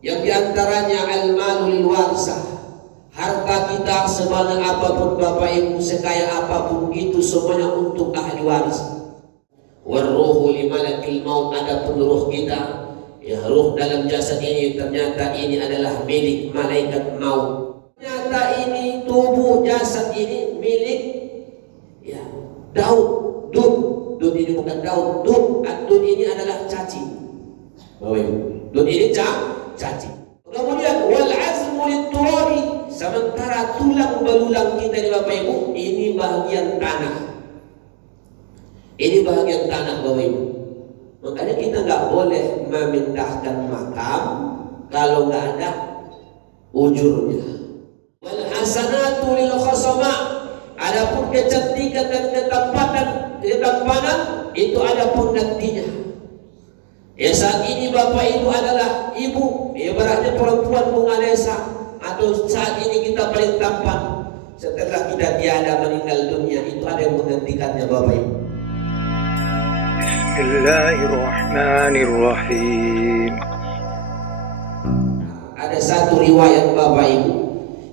yang diantaranya al-malul warisah, harta kita sebanyak apapun Bapak Ibu, sekaya apapun itu semuanya untuk ahli waris. Warruhu limalakil maut, adapun ruh kita, ya ruh dalam jasad ini ternyata ini adalah milik malaikat maut. Ternyata ini tubuh jasad ini milik ya Daud. Dud ini bukan Daud. Dud ini adalah cacing. Dud ini cacing. Kemudian wal azmu liturabi, sementara tulang belulang kita ini Bapak Ibu, ini bagian tanah. Ini bagian tanah Bapak Ibu. Makanya kita nggak boleh memindahkan makam kalau nggak ada ujurnya. Wal hasanatu lil khasama, adapun kecantikan dan ketampanan itu ada penggantinya. Ya saat ini Bapak Ibu adalah ibu, ibaratnya perempuan bunga desa, atau saat ini kita paling tampan. Setelah kita tiada meninggal dunia, itu ada yang menggantikannya Bapak Ibu. Bismillahirrahmanirrahim. Ada satu riwayat Bapak Ibu,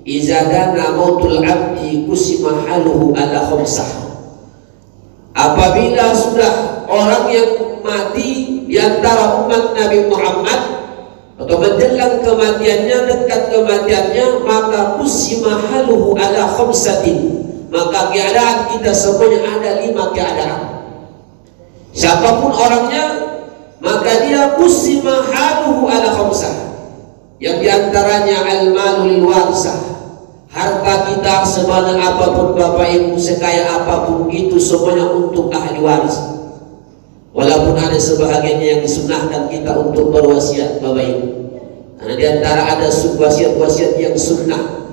iza dana mautul abdi kusima haluhu ala khamsah. Apabila sudah orang yang mati di antara umat Nabi Muhammad atau menjelang kematiannya, dekat kematiannya, maka kusima haluhu ala khamsatin, maka keadaan kita semuanya ada 5 keadaan. Siapapun orangnya, maka dia kusima haluhu ala khamsah, yang diantaranya al-malul warisah, harta kita sebanyak apapun Bapak Ibu, sekaya apapun itu semuanya untuk ahli waris. Walaupun ada sebahagiannya yang disunahkan kita untuk berwasiat Bapak Ibu, karena diantara ada wasiat-wasiat yang sunnah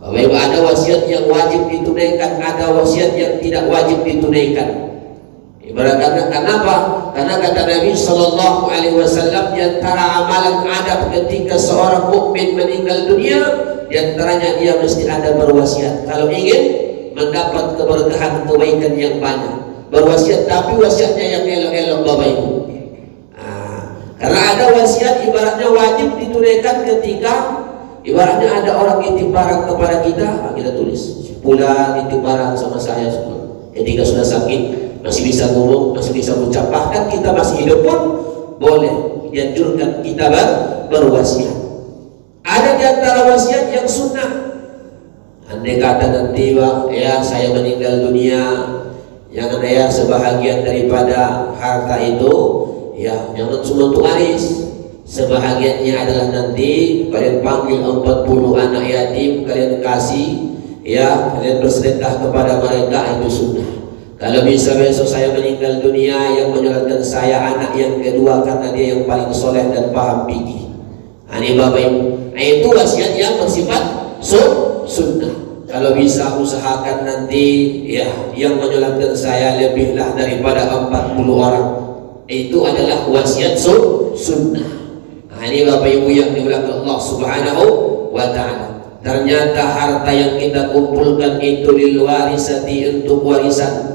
Bapak Ibu, ada wasiat yang wajib ditunaikan, ada wasiat yang tidak wajib ditunaikan. Ibaratnya kenapa? Karena kata Nabi Shallallahu Alaihi Wasallam, di antara amalan adab ketika seorang mukmin meninggal dunia, di antaranya dia mesti ada berwasiat. Kalau ingin mendapat keberkahan, kebaikan yang banyak, berwasiat, tapi wasiatnya yang elok-elok Bapak Ibu. Karena ada wasiat ibaratnya wajib ditunaikan ketika ibaratnya ada orang nitip barang kepada kita, kita tulis pula nitip barang sama saya semua. Ketika sudah sakit masih bisa ngomong, masih bisa mengucap, bahkan kita masih hidup pun boleh dianjurkan kita berwasiat. Ada di antara wasiat yang sunnah. Andai kata nanti ya saya meninggal dunia, jangan ya sebahagian daripada harta itu ya jangan cuma untuk waris. Sebahagiannya adalah nanti kalian panggil 40 anak yatim, kalian kasih ya, kalian bersedekah kepada mereka, itu sunnah. Kalau bisa besok saya meninggal dunia, yang menyolatkan saya anak yang kedua karena dia yang paling soleh dan paham fikih. Ini Bapak Ibu, itu wasiat yang bersifat sunnah. Kalau bisa usahakan nanti ya yang menyolatkan saya lebihlah daripada 40 orang. Itu adalah wasiat sunnah. Ini Bapak Ibu yang dimuliakan Allah Subhanahu wa Ta'ala. Ternyata harta yang kita kumpulkan itu lil warisati, untuk warisan.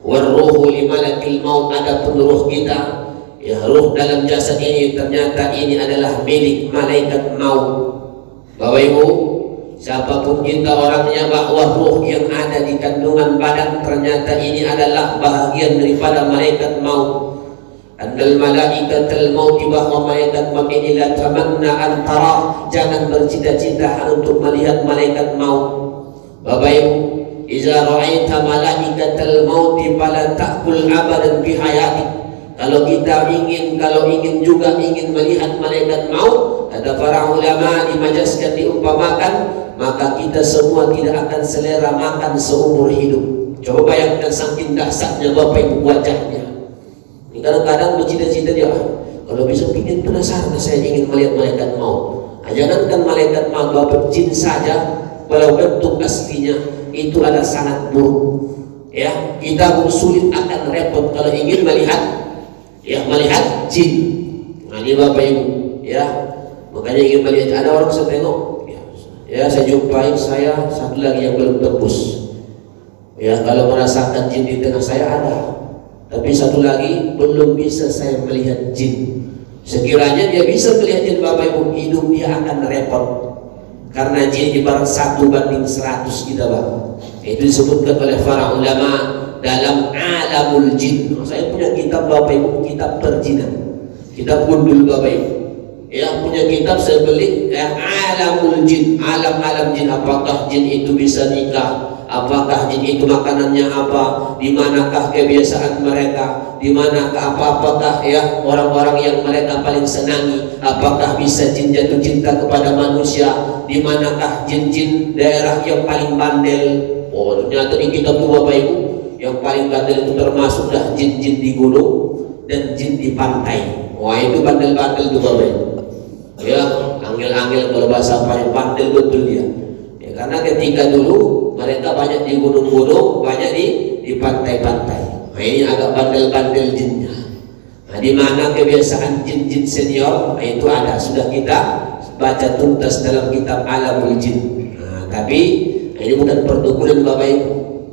Warruhu limalakil maut, adapun ruh kita, ya ruh dalam jasad ini ternyata ini adalah milik malaikat maut. Bapak Ibu, siapapun kita orangnya, bahwa ruh yang ada di kandungan badan ternyata ini adalah bahagian daripada malaikat maut. Andal malaikatul maut, bahwa malaikat maut ini la tamanna antara, jangan bercita-cita untuk melihat malaikat maut. Bapak Ibu, iza ra'aita malaikatul maut fala ta'kul abadan fi hayati. Kalau kita ingin juga melihat malaikat maut, kata para ulama dimajaskan, diumpamakan, maka kita semua tidak akan selera makan seumur hidup. Coba bayangkan saking dahsyatnya Bapak Ibu wajahnya. Kadang-kadang bercita-cita dia, kalau bisa ingin penasaran, saya ingin melihat malaikat maut. Jangankan malaikat maut, Bapak, jin saja walau bentuk aslinya itu adalah sangat buruk. Ya, kita pun sulit akan repot kalau ingin melihat jin. Nah, ini Bapak Ibu, ya. Makanya ingin melihat, ada orang saya tengok, ya saya jumpai, saya satu lagi yang belum tembus. Ya, kalau merasakan jin di tengah saya ada, tapi satu lagi belum bisa saya melihat jin. Sekiranya dia bisa melihat jin Bapak Ibu, hidup dia akan repot. Karena jin ibarat 1:100 kita bang. Itu disebutkan oleh para ulama dalam alamul jin. Saya punya kitab Bapak Ibu, kitab perjinan, kitab gundul Bapak Ibu. Ya, punya kitab saya beli, alamul jin, alam-alam jin. Apakah jin itu bisa nikah? Apakah jin itu makanannya apa? Di manakah kebiasaan mereka? Di manakah apakah ya orang-orang yang mereka paling senangi? Apakah bisa jin jatuh cinta kepada manusia? Di manakah jin-jin daerah yang paling bandel? Oh, ternyata di kitab itu Bapak Ibu, yang paling bandel itu termasuk dah jin-jin di gunung dan jin di pantai. Wah, itu bandel-bandel itu Bapak Ibu. Ya, angel-angel kalau bahasa apa yang bandel betul dia. Ya, karena ketika dulu mereka banyak di gunung-gunung, banyak di pantai-pantai. Nah, ini agak bandel-bandel jinnya. Nah, di mana kebiasaan jin-jin senior, nah, itu ada, sudah kita baca tuntas dalam kitab Alamul Jin. Nah, tapi ini bukan pertukuran Bapak Ibu.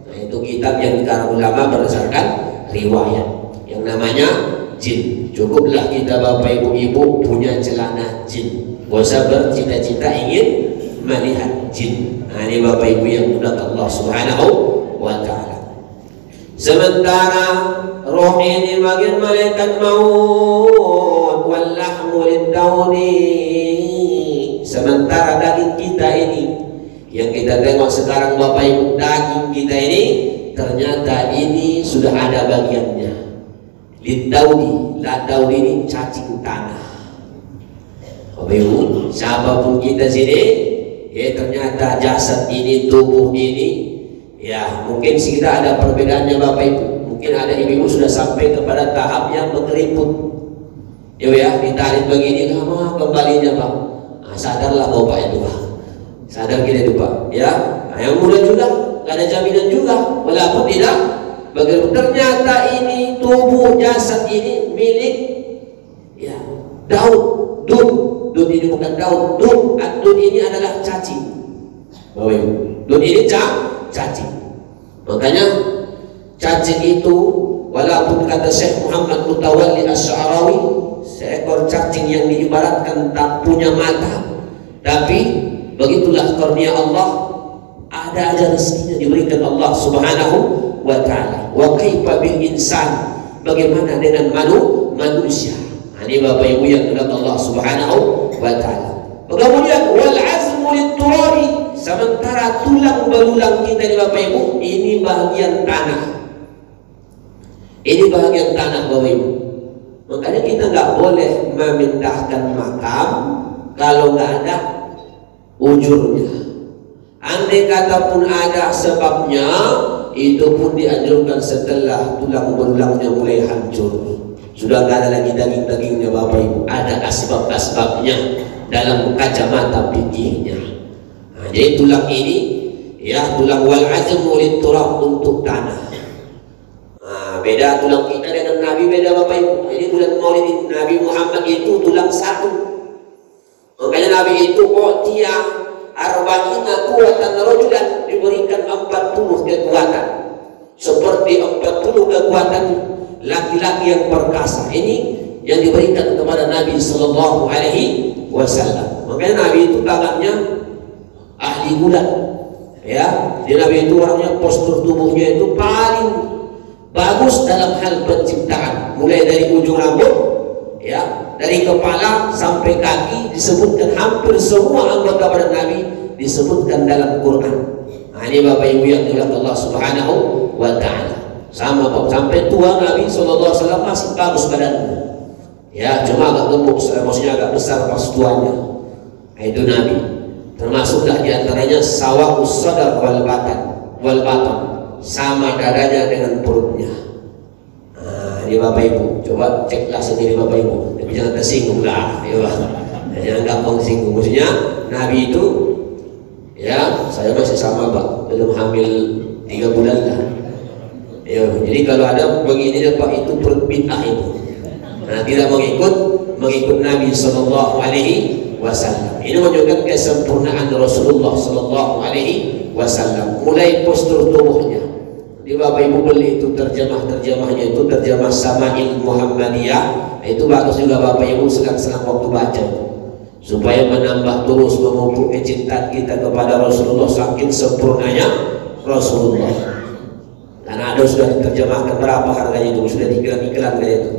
Nah, itu kitab yang dikarang ulama berdasarkan riwayat yang namanya jin. Cukuplah kita Bapak Ibu punya celana jin, gak usah bercita-cita ingin melihat jin. Nah, ini Bapak Ibu yang mudah Allah Subhanahu wa ta'ala. Sementara roh ini bagian malaikat maut, wallahmu liddauni. Sementara daging kita ini yang kita tengok sekarang Bapak Ibu, daging kita ini ternyata ini sudah ada bagiannya. Liddauni, ladauni ini cacing tanah. Bapak Ibu, siapapun kita sini, ya ternyata jasad ini, tubuh ini, ya mungkin kita ada perbedaannya Bapak Ibu. Mungkin ada ibu-ibu sudah sampai kepada tahap yang berkeriput. Ya, ditarik begini lama kembalinya Pak. Nah, sadarlah Bapak itu Pak. Sadar kita itu Pak. Ya, nah, yang muda juga nggak ada jaminan juga, walaupun tidak. Bagaimana ternyata ini tubuh jasad ini milik ya Daud. Dud ini bukan Daud. Dud ini adalah cacing. Dud ini cacing. Makanya cacing itu walaupun kata Syekh Muhammad Mutawalli Asy'arawi, seekor cacing yang diibaratkan tak punya mata, tapi begitulah karunia Allah, ada aja rezekinya diberikan Allah Subhanahu wa ta'ala. Wa kaifa bil insan, bagaimana dengan manusia. Ini Bapak Ibu yang dimuliakan Allah Subhanahu wa ta'ala. Kemudian wal azmu lit-turabi, sementara tulang belulang kita ini Bapak Ibu, ini bagian tanah. Ini bagian tanah Bapak Ibu. Makanya kita nggak boleh memindahkan makam kalau nggak ada ujurnya. Andai kata pun ada sebabnya, itu pun dianjurkan setelah tulang belulangnya mulai hancur. Sudah nggak ada lagi daging-dagingnya Bapak Ibu. Ada asbab-asbabnya dalam kacamata fikihnya. Nah, jadi tulang ini, ya tulang wal azmu lit-turab, untuk tanah. Nah, beda tulang kita dengan Nabi, beda Bapak Ibu. Ini bulan Maulid Nabi Muhammad itu tulang satu. Makanya Nabi itu dia arba'ina kuwatan rajulan, diberikan 40 kekuatan. Seperti 40 kekuatan laki-laki yang perkasa. Ini yang diberikan kepada Nabi Sallallahu Alaihi Wasallam. Makanya Nabi itu tangannya ahli gulat. Ya, di Nabi itu orangnya postur tubuhnya itu paling bagus dalam hal penciptaan. Mulai dari ujung rambut, ya, dari kepala sampai kaki, disebutkan hampir semua anggota badan Nabi disebutkan dalam Quran. Nah, ini Bapak Ibu yang dimuliakan Allah Subhanahu wa ta'ala. Sama Pak, sampai tua Nabi SAW masih bagus badannya. Ya, cuma agak gemuk, maksudnya agak besar pas tuanya. Nah, itu Nabi. Termasuklah diantaranya sawa'us sadar wal batan, sama dadanya dengan perutnya. Nah, ini Bapak Ibu, coba ceklah sendiri Bapak Ibu. Tapi jangan tersinggung lah, ya Pak. Jangan gampang singgung. Maksudnya Nabi itu, ya saya masih sama Pak, belum hamil 3 bulan lah. Ya, jadi kalau ada begini Pak, itu berbid'ah itu. Nah, tidak mengikut Nabi Sallallahu Alaihi Wasallam. Ini menunjukkan kesempurnaan Rasulullah Sallallahu Alaihi Wasallam. Mulai postur tubuhnya. Di Bapak Ibu beli itu terjemahnya itu terjemah Sama'il Muhammadiyah. Itu bagus juga Bapak Ibu selang-selang waktu baca. supaya menambah terus memupuk kecintaan kita kepada Rasulullah saking sempurnanya Rasulullah. Karena ada sudah diterjemahkan berapa harganya itu, sudah iklan itu.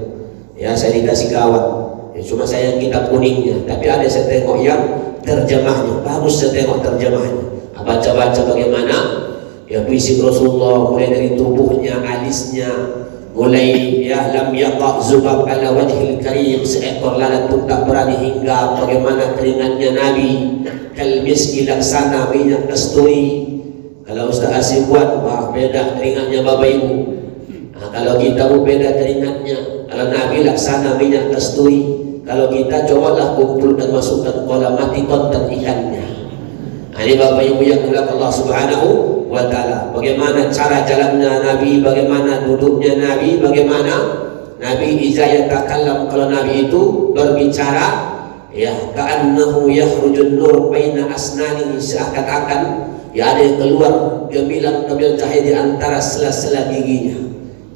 Ya saya dikasih kawan, ya, cuma saya kitab kuningnya, tapi ada saya tengok yang terjemahnya, bagus saya tengok terjemahnya. Baca-baca bagaimana ya fisik Rasulullah, mulai dari tubuhnya, alisnya, mulai ya lam yaqa zubab ala wajhil karim, seekor lalat pun tak berani hingga, bagaimana keringatnya Nabi kal miski laksana minyak kasturi. Kalau Ustaz Asyik buat beda keringatnya Bapak Ibu. Nah, kalau kita beda keringatnya, kalau Nabi laksana minyak kasturi, kalau kita cobalah kumpulkan masukkan kolam mati konten ikannya. Nah, ini Bapak Ibu yang dimuliakan Allah Subhanahu wa Ta'ala. Bagaimana cara jalannya Nabi, bagaimana duduknya Nabi, bagaimana Nabi iza yatakallam, kalau Nabi itu berbicara ya ka'annahu yakhrujun nur baina asnanihi, seakan-akan ya ada yang keluar gemilang cahaya di antara sela-sela giginya.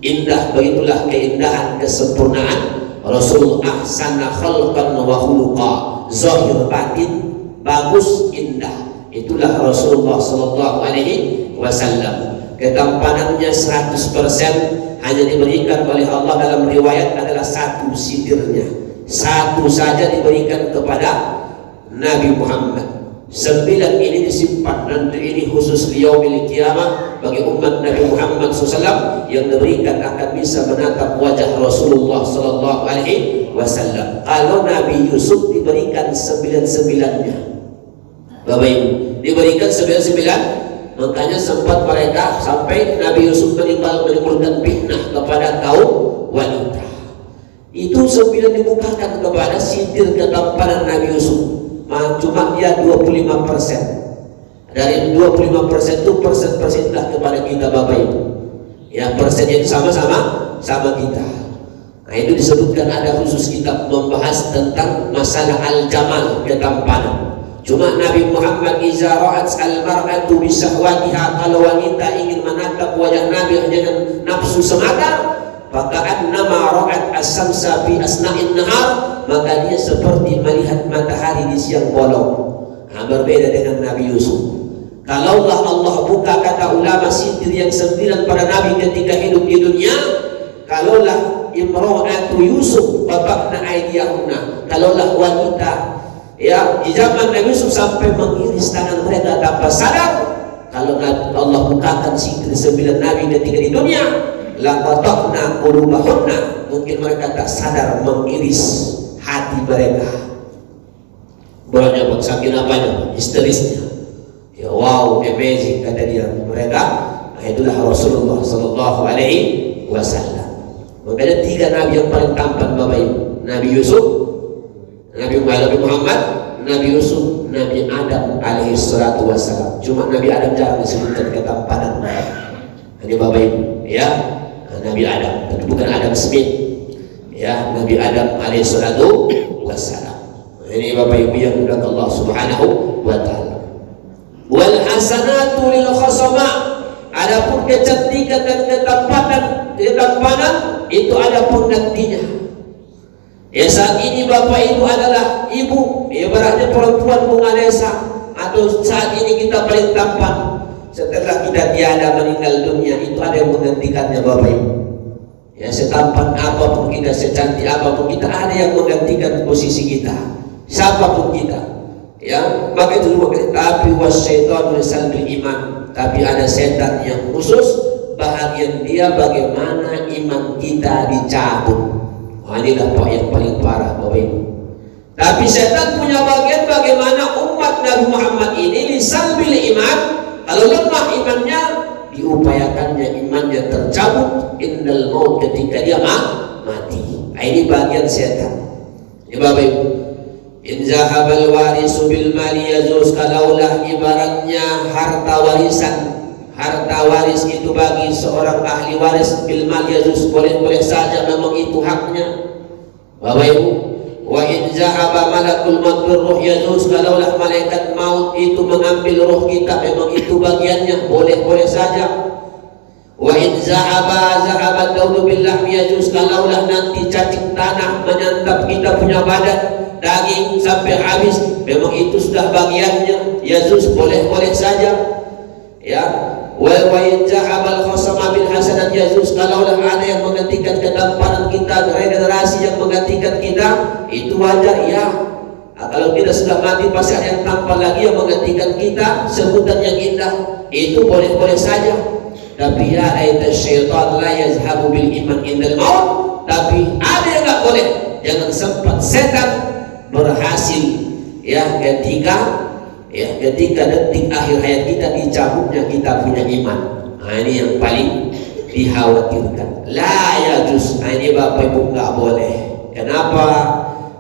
Indah, begitulah keindahan kesempurnaan Rasul. Ahsana khalqan wa khuluqa, zahir batin bagus indah, itulah Rasulullah sallallahu alaihi wasallam. Ketampanannya 100% hanya diberikan oleh Allah dalam riwayat adalah satu sidirnya, satu saja diberikan kepada Nabi Muhammad. 9 ini disimpan, nanti ini khusus liyaumil qiyamah bagi umat Nabi Muhammad SAW yang diberikan akan bisa menatap wajah Rasulullah sallallahu alaihi wasallam. Kalau Nabi Yusuf diberikan 9-9-nya, Bapak Ibu, diberikan 9-9, makanya sempat mereka sampai Nabi Yusuf menimbulkan fitnah kepada kaum wanita. Itu 9 dibukakan kepada sidir ketampanan Nabi Yusuf. Cuma dia 25%. Dari 25% itu persen-persenlah kepada kita Bapak Ibu. Ya, persennya itu sama-sama kita. Nah, itu disebutkan ada khusus kitab membahas tentang masalah al-jamal, ketampanan. Cuma Nabi Muhammad iza ra'at al-mar'atu bisahwatiha, kalau wanita ingin menatap wajah Nabi dengan nafsu semata, faka'annama ra'at as-samsa fi asna'in nahar, maka dia seperti melihat matahari di siang bolong. Nah, berbeda dengan Nabi Yusuf. Kalaulah Allah buka, kata ulama, sidir yang 9 pada Nabi ketika hidup di dunia, kalaulah imra'atu Yusuf babakna aydiyahunna, kalaulah wanita ya di zaman Nabi Yusuf sampai mengiris tangan mereka tanpa sadar, kalau Allah bukakan sidir 9 Nabi ketika di dunia, laqataqna qulubahunna, mungkin mereka tak sadar mengiris hati mereka. Banyak saking apanya, histerisnya. Ya wow, amazing kata dia mereka. Nah, itulah Rasulullah sallallahu alaihi wasallam. Makanya 3 nabi yang paling tampan Bapak Ibu. Nabi Yusuf, Nabi Muhammad, Nabi Yusuf, Nabi Adam alaihi salatu wassalam. Cuma Nabi Adam jarang disebutkan ketampanan. Ini Bapak Ibu, ya. Nabi Adam, tapi bukan Adam Smith. Ya, Nabi Adam alaihi salatu wassalam. Ini Bapak Ibu yang dimuliakan Allah Subhanahu wa Ta'ala. Wal hasanatu lil khasama, adapun kecantikan dan ketampanan itu ada penggantinya. Ya, saat ini Bapak Ibu adalah ibu, ibaratnya perempuan bunga desa, atau saat ini kita paling tampan. Setelah kita tiada meninggal dunia, itu ada yang menggantikannya Bapak Ibu. Ya, setampan apapun kita, secantik apapun kita, ada yang menggantikan posisi kita, siapapun kita. Ya, maka itu tapi wasyaitan lisanul iman, tapi ada setan yang khusus bahagian dia bagaimana iman kita dicabut. Wah, inilah yang paling parah Bapak Ibu. Tapi setan punya bagian bagaimana umat Nabi Muhammad ini lisanul iman, kalau lemah imannya, diupayakannya imannya tercabut indal maut, ketika dia mati. Nah, ini bagian setan. Ya Bapak Ibu, in zahabal warisu bil mali yajuz, kalaulah ibaratnya harta waris itu bagi seorang ahli waris bil mali yajuz, boleh saja memang itu haknya Bapak Ibu. Wa in zahaba malakul maut bir ruh yajuz, kalaulah malaikat maut itu mengambil roh kita, memang itu bagiannya, boleh saja. Wa in zahaba daudu bil lahmi yajuz, kalaulah nanti cacing tanah menyantap kita punya badan, daging sampai habis, memang itu sudah bagiannya. Yazuz boleh-boleh saja. Ya, wa yaj'al khasama bil hasanat yazuz. Kalaulah ada yang menggantikan ketampanan kita, regenerasi yang menggantikan kita, itu wajar ya. Nah, kalau kita sudah mati pasti ada yang tampak lagi yang menggantikan kita, sebutan yang indah, itu boleh-boleh saja. Tapi ya ayat syaitan la yazhabu bil iman indal maut. Tapi ada yang nggak boleh, jangan sempat setan berhasil ya ketika detik akhir hayat kita dicabutnya kita punya iman. Nah, ini yang paling dikhawatirkan. La yajuz. Nah, ini Bapak Ibu nggak boleh. Kenapa?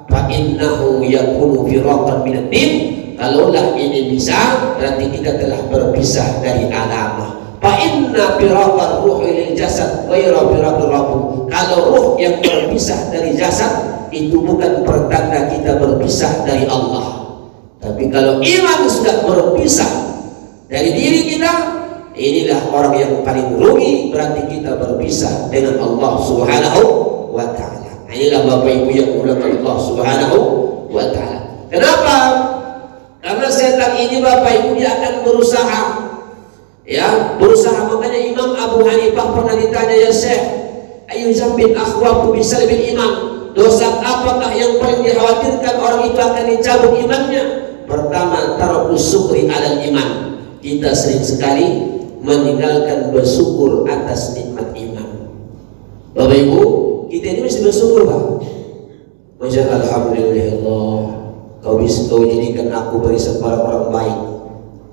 Fa innahu yakunu firaqan minad din. Kalaulah ini bisa, berarti kita telah berpisah dari agama. Fa inna firaqar ruhi lil jasad ghairu firaqir rabb. Kalau ruh yang berpisah dari jasad itu bukan pertanda kita berpisah dari Allah. Tapi kalau iman sudah berpisah dari diri kita, inilah orang yang paling rugi, berarti kita berpisah dengan Allah Subhanahu wa ta'ala. Inilah Bapak Ibu yang dimuliakan Allah Subhanahu wa ta'ala. Kenapa? Karena setan ini Bapak Ibu dia akan berusaha, ya, berusaha. Makanya Imam Abu Hanifah pernah ditanya, ya Syekh, ayu zambin akhwafu bisalbil iman. Dosa apakah yang paling dikhawatirkan orang itu akan dicabut imannya? Pertama, tarukus syukri alal iman. Kita sering sekali meninggalkan bersyukur atas nikmat iman. Bapak Ibu, kita ini mesti bersyukur, Pak. Masya Allah, alhamdulillah, kau jadikan aku barisan para orang baik.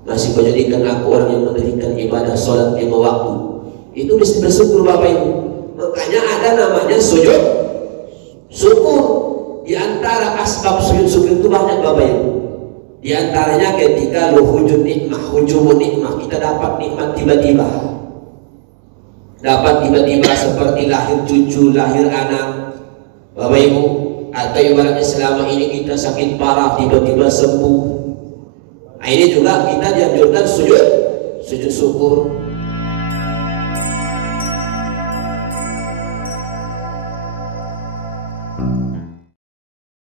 Masih kau jadikan aku orang yang mendirikan ibadah sholat 5 waktu. Itu mesti bersyukur, Bapak Ibu. Makanya ada namanya sujud syukur. Di antara asbab sujud syukur itu banyak, Bapak Ibu. Di antaranya ketika hujud nikmah, hujumun nikmah, kita dapat nikmat tiba-tiba. Dapat tiba-tiba seperti lahir cucu, lahir anak, Bapak Ibu. Atau ibaratnya selama ini kita sakit parah, tiba-tiba sembuh. Nah, ini juga kita dianjurkan sujud syukur.